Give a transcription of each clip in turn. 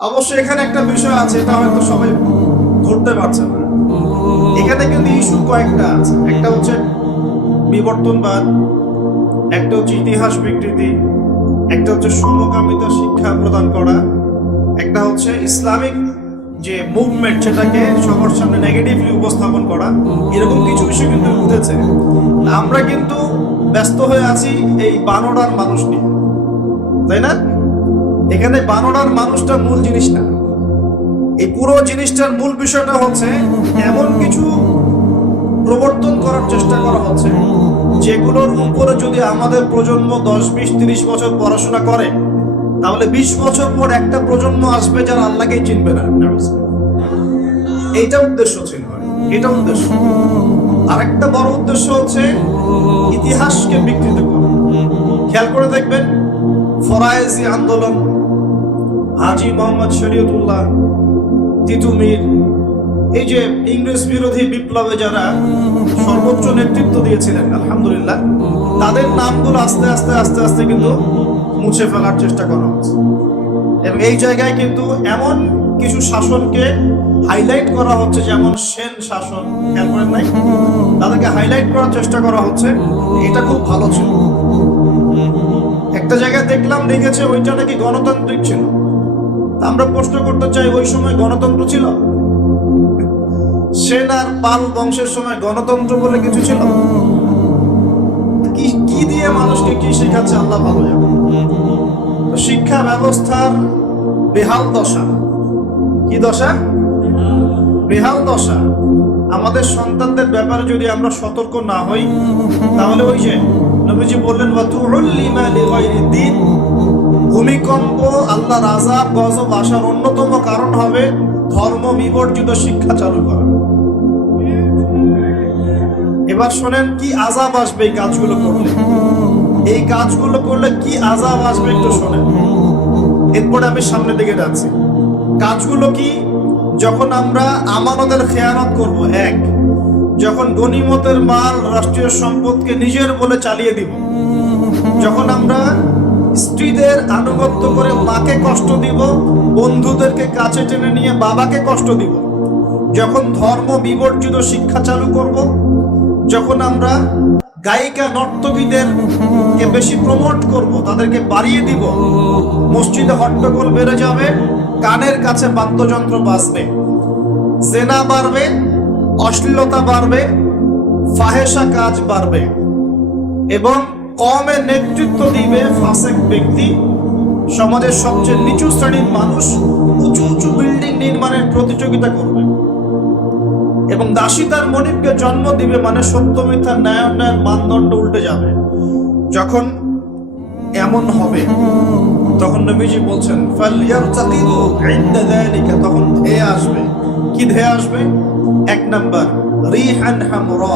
অবশ্যই এখানে একটা বিষয় আছে, এটা হয়তো সবাই ধরতে পারছে না। এখানে কিন্তু ইস্যু কয়েকটা আছে। একটা হচ্ছে বিবর্তনবাদ, একটা হচ্ছে ইতিহাস বিকৃতি, একটা হচ্ছে সমকামিতা শিক্ষা প্রদান করা, একটা হচ্ছে ইসলামিক যে মুভমেন্ট সেটাকে সবার সামনে নেগেটিভলি উপস্থাপন করা। এরকম কিছু বিষয় কিন্তু উঠেছে। আমরা কিন্তু ব্যস্ত হয়ে আছি এই বানরার মানুষ নিয়ে, তাই না? এখানে বানরার মানুষটা মূল জিনিস না। এই পুরো জিনিসটার মূল বিষয়টা হচ্ছে এমন কিছু প্রবর্তন করার চেষ্টা করা হচ্ছে যেগুলোর উপরে যদি আমাদের প্রজন্ম 10, 20, 30 বছর পড়াশোনা করে, তাহলে 20 বছর পর একটা প্রজন্ম আসবে যারা আল্লাহকেই চিনবে না। এইটা উদ্দেশ্য ছিল, এটা উদ্দেশ্য। আর একটা বড় উদ্দেশ্য হচ্ছে ইতিহাসকে বিকৃত করা। খেয়াল করে দেখবেন, ফরায়েজি আন্দোলন, হাজী মোহাম্মদ শরীয়তুল্লাহ, তিতুমির, এই যে ইংরেজ বিরোধী বিপ্লবে যারা সর্বোচ্চ নেতৃত্ব দিয়েছিলেন, আলহামদুলিল্লাহ, তাদের নামগুলো আস্তে আস্তে আস্তে আস্তে কিন্তু মুছে ফেলার চেষ্টা করা হচ্ছে। এবং এই জায়গায় কিন্তু এমন কিছু শাসনকে হাইলাইট করা হচ্ছে, যেমন সেন শাসন, খেয়াল করেন নাই? তাদেরকে হাইলাইট করার চেষ্টা করা হচ্ছে, এটা খুব ভালো ছিল। একটা জায়গায় দেখলাম লিখেছে ওইটা নাকি গণতান্ত্রিক ছিল। আমরা প্রশ্ন করতে চাই, ওই সময় গণতন্ত্র ছিল? সেন আর পাল বংশের সময় গণতন্ত্র বলে কিছু ছিল? কি দিয়ে মানুষকে কি শেখাচ্ছে আল্লাহ ভালো জানে। শিক্ষা ব্যবস্থার বেহাল দশা। কি দশা? বেহাল দশা। আমাদের সন্তানদের ব্যাপারে যদি আমরা সতর্ক না হই, তাহলে ওই যে নবীজি বললেন ভূমিকম্প, আল্লাহর আযাব গজব আসার অন্যতম কারণ হবে ধর্ম বিবর্জিত শিক্ষা চালু করা। এবার শোনেন কি আযাব আসবে এই কাজগুলো করলে। এই কাজগুলো করলে কি আযাব আসবে একটু শোনেন, এরপরে আমি সামনের দিকে যাচ্ছি। কাজগুলো কি? যখন আমরা আমানতের খেয়ানত করব, এক, যখন গনিমতের মাল রাষ্ট্রীয় সম্পদকে নিজের বলে চালিয়ে দিব, যখন আমরা স্ত্রীদের আনুগত্য করে মাকে কষ্ট দিব, বন্ধুদেরকে কাছে টেনে নিয়ে বাবাকে কষ্ট দিব, যখন ধর্ম বিবর্জিত শিক্ষা চালু করব, যখন আমরা গায়িকা নর্তকীদেরকে বেশি প্রমোট করব, তাদেরকে বাড়িয়ে দিব, মসজিদে হট্টগোল বেড়ে যাবে, কানের কাছে বাদ্যযন্ত্র বাজবে, জেনা বাড়বে, অশ্লীলতা বাড়বে, ফাহেসা কাজ বাড়বে, এবং কওমের নেতৃত্ব দিবে ফাসেক ব্যক্তি, সমাজের সবচেয়ে নিচু শ্রেণীর মানুষ উঁচু উঁচু বিল্ডিং নির্মাণের প্রতিযোগিতা করবে, এবং দাসিতার মনিবকে জন্ম দিবে, মানে সত্য মিথ্যা ন্যায় অন্যায়ের মানদণ্ড উল্টে যাবে। যখন এমন হবে তখন নবীজি বলছেন ফালইয়ারতাকিবু ইনদা যালিকা, তখন ধেয়ে আসবে। কি ধেয়ে আসবে? এক নাম্বার, রিহান হামরা,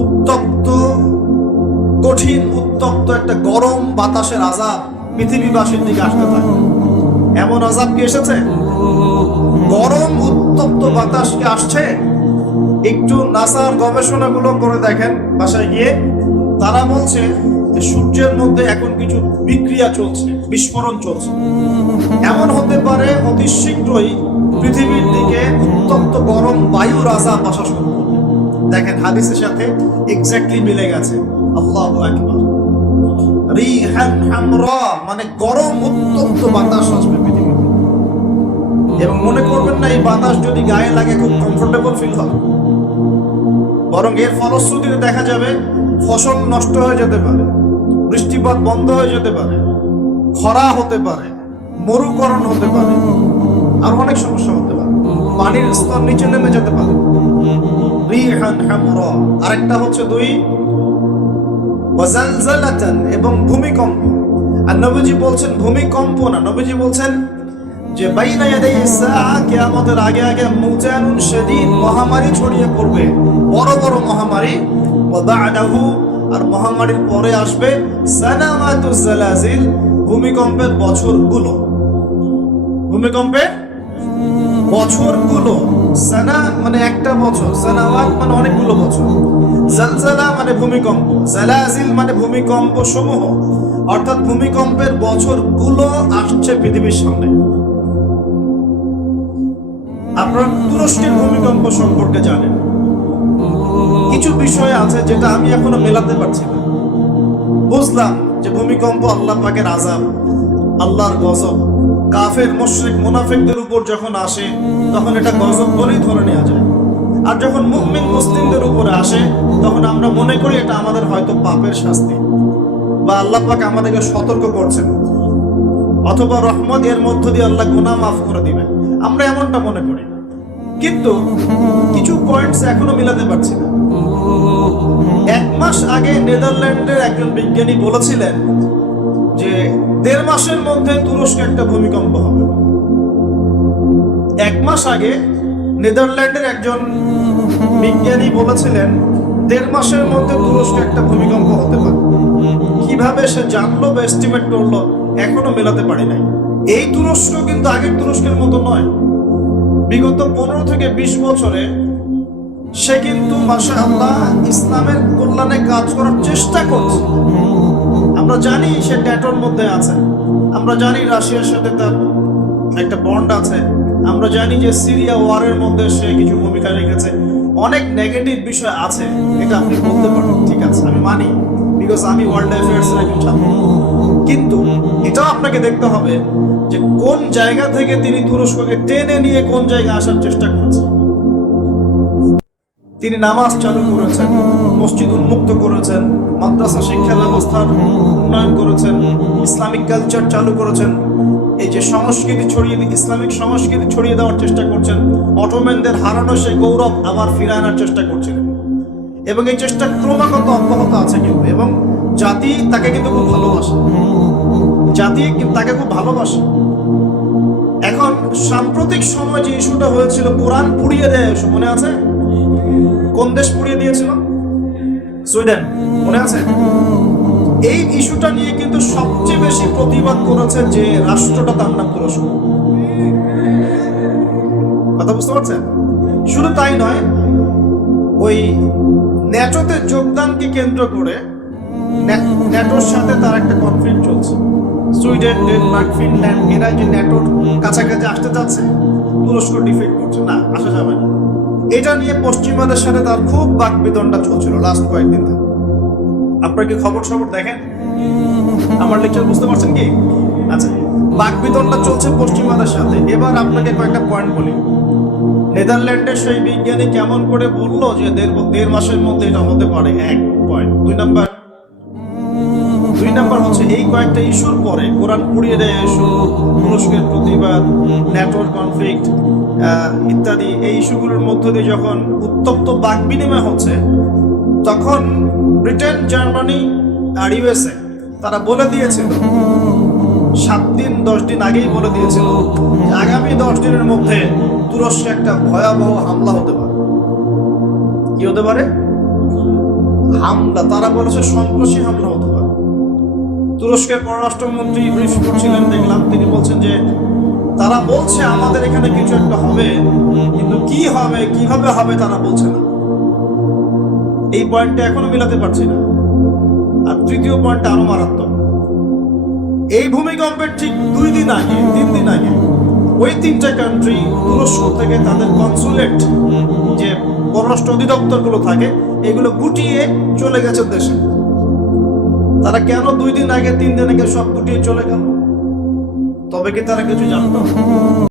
উত্তপ্ত, কঠিন উত্তপ্ত একটা গরম বাতাসের আযাব পৃথিবীবাসীর দিকে আসতে থাকবে। এমন আযাব কি এসেছে? গরম উত্তপ্ত বাতাস কি আসছে? একটু নাসার গবেষণাগুলো করে দেখেন বাসায় গিয়ে, তারা বলছে যে সূর্যের মধ্যে এখন কিছু বিক্রিয়া চলছে, বিস্ফোরণ চলছে। এমন হতে পারে অতি শীঘ্রই পৃথিবীর দিকে উত্তপ্ত গরম বায়ুর আযাব আসা শুরু করবে। দেখেন হাদিসের সাথে এক্স্যাক্টলি মিলে গেছে। আল্লাহু আকবার। রিহান হামরা মানে গরম উত্তপ্ত বাতাস আসবে পৃথিবীতে। এবং মনে করবেন না এই বাতাস যদি গায়ে লাগে খুব কমফোর্টেবল ফিল হবে, বরং এর ফলশ্রুতিতে দেখা যাবে ফসল নষ্ট হয়ে যেতে পারে, বৃষ্টিপাত বন্ধ হয়ে যেতে পারে, খরা হতে পারে, মরুকরণ হতে পারে, আর অনেক সমস্যা হতে পারে, পানির স্তর নিচে নেমে যেতে পারে। রিহান হামরা। আরেকটা হচ্ছে দুই, ওয়াজালজালাতান, এবং ভূমিকম্প। আর নবীজি বলছেন ভূমিকম্প না, নবীজি বলছেন যে বাইনা ইয়াদাইস সাআ, কিয়ামতের আগে আগে মুজানুন শাদীদ, মহামারী ছড়িয়ে পড়বে, বড় বড় মহামারী। ওয়া বা'দাহু, আর মহামারীর পরে আসবে সানাওয়াতুজ জালাজিল, ভূমিকম্পের বছরগুলো। ভূমিকম্পের বছরগুলো। সানা মানে একটা বছর, সানাওয়াত মানে অনেকগুলো বছর, জালজালা মানে ভূমিকম্প, জালাজিল মানে ভূমিকম্প সমূহ, অর্থাৎ ভূমিকম্পের বছরগুলো আসছে পৃথিবীর সামনে। আপনারা তুরস্কের ভূমিকম্প সম্পর্কে জানেন। কিছু বিষয় আছে যেটা আমি এখনো মেলাতে পারছি না। বুঝলাম যে ভূমিকম্প আল্লাহ পাকের আযাব, আল্লাহর গজব। কাফের মুশরিক মুনাফিকদের উপর যখন আসে তখন এটা গজব বলেই ধরে নেওয়া যায়। আর যখন মুমিন মুসলিমদের উপরে আসে তখন আমরা মনে করি এটা আমাদের হয়তো পাপের শাস্তি, বা আল্লাহ পাক আমাদেরকে সতর্ক করছেন, অথবা রহমত এর মধ্য দিয়ে আল্লাহ গুনাহ মাফ করে দিবেন, আমরা এমনটা মনে করি। কিন্তু কিছু পয়েন্টস এখনো মিলাতে পারছি না। 1 মাস আগে নেদারল্যান্ডের একজন বিজ্ঞানী বলেছিলেন যে 1.5 মাসের মধ্যে তুরস্কে একটা ভূমিকম্প হবে। 1 মাস আগে নেদারল্যান্ডের একজন বিজ্ঞানী বলেছিলেন 1.5 মাসের মধ্যে তুরস্কে একটা ভূমিকম্প হতে পারে। কিভাবে সে জানলো বা এস্টিমেট করলো এখনো মেলাতে পারি নাই। এই তুরস্ক কিন্তু আগের তুরস্কের মতো নয়। বিগত 15 থেকে 20 বছরে সে কিন্তু মাশাআল্লাহ ইসলামের কল্যাণে কাজ করার চেষ্টা করছে। আমরা জানি সে ন্যাটোর মধ্যে আছে, আমরা জানি রাশিয়ার সাথে তার একটা বন্ড আছে, আমরা জানি যে সিরিয়া ওয়ারের মধ্যে সে কিছু ভূমিকা রেখেছে। অনেক নেগেটিভ বিষয় আছে, এটা আপনি বলতে পারেন, ঠিক আছে, আমি মানি, বিকজ আমি ওয়ার্ল্ড অ্যাফেয়ার্স এর একজন ছাত্র। কিন্তু এটাও আপনাকে দেখতে হবে যে কোন জায়গা থেকে তিনি তুরস্ককে টেনে নিয়ে কোন জায়গায় আসার চেষ্টা করেছেন। তিনি নামাজ চালু করেছেন, মসজিদ উন্মুক্ত করেছেন, মাদ্রাসা শিক্ষা ব্যবস্থার উন্নয়ন করেছেন, ইসলামিক কালচার চালু করেছেন, এই যে সংস্কৃতি ছড়িয়ে ইসলামিক সংস্কৃতি ছড়িয়ে দেওয়ার চেষ্টা করছেন, অটোম্যানদের হারানো সেই গৌরব আবার ফিরিয়ে আনার চেষ্টা করছিলেন। এবং এই চেষ্টা ক্রমাগত অব্যাহত আছে কিন্তু, এবং জাতি তাকে কিন্তু খুব ভালোবাসে, জাতি তাকে খুব ভালোবাসে। এখন সাম্প্রতিক সময় যে ইস্যুটা হয়েছিল কোরআন পুড়িয়ে দেয়, মনে আছে? কোন দেশ পুড়িয়ে দিয়েছিল? সুইডেন, মনে আছে? এই ইস্যুটা নিয়ে কিন্তু সবচেয়ে বেশি প্রতিবাদ করেছে যে রাষ্ট্রটা, তার নাম তুরস্ক। কথা বুঝতে পারছেন? শুধু তাই নয়, ওই ন্যাটোতে যোগদানকে কেন্দ্র করে ন্যাটোর সাথে তার একটা কনফ্লিক্ট চলছে। সুইডেন, ডেনমার্ক, ফিনল্যান্ড এরা যে ন্যাটোর কাছাকাছি আসতে যাচ্ছে, তুরস্ক ডিফিট করছে, না আসা যাবে না। এটা নিয়ে পশ্চিমাদের সাথে তার খুব বাকবিতণ্ডা চলছিল লাস্ট কয়েকদিন ধরে। আপনারা কি খবর দেখেন? আমার লেকচার বুঝতে পারছেন কি? আচ্ছা, বাকবিতণ্ডা চলছে পশ্চিমাদের সাথে। এবার আপনাকে কয়েকটা পয়েন্ট বলি। নেদারল্যান্ডের সেই বিজ্ঞানী কেমন করে বললো যে 1.5 মাসের মধ্যে এটা হতে পারে, 1 পয়েন্ট। 2 নাম্বার হচ্ছে এই কয়েকটা ইস্যুর পরে কোরআন পুড়িয়ে দেয় ইস্যু, তুরস্কের প্রতিবাদ, ন্যাটোর কনফ্লিক্ট ইত্যাদি, এই ইস্যুগুলোর মধ্য দিয়ে যখন উত্তপ্ত বাক বিনিময় হচ্ছে, তখন ব্রিটেন, জার্মানি আর ইউএসএ তারা বলে দিয়েছিল 7-10 দিন আগেই বলে দিয়েছিল যে আগামী 10 দিনের মধ্যে তুরস্কে একটা ভয়াবহ হামলা হতে পারে। কি হতে পারে? হামলা। তারা বলেছে সন্ত্রাসী হামলা হতে পারে। তুরস্কের পররাষ্ট্রমন্ত্রী ব্রিফ করছিলেন, দেখলাম তিনি বলছেন যে তারা বলছে আমাদের এখানে কিছু একটা হবে, কিন্তু কি হবে, কিভাবে হবে তারা বলছে না। এই পয়েন্টটা এখনো মিলাতে পারছি না। আর তৃতীয় পয়েন্টটা আরো মারাত্মক। এই ভূমিকম্পের ঠিক 2 দিন আগে, 3 দিন আগে ওই 3টা কান্ট্রি তুরস্ক থেকে তাদের কনসুলেট, যে পররাষ্ট্র অধিদপ্তরগুলো থাকে, এগুলো গুটিয়ে চলে গেছে দেশে। তারা কেন 2 দিন আগে, 3 দিন আগে সব গুটিয়ে চলে গেল? তবে কি তারা কিছু জানতো?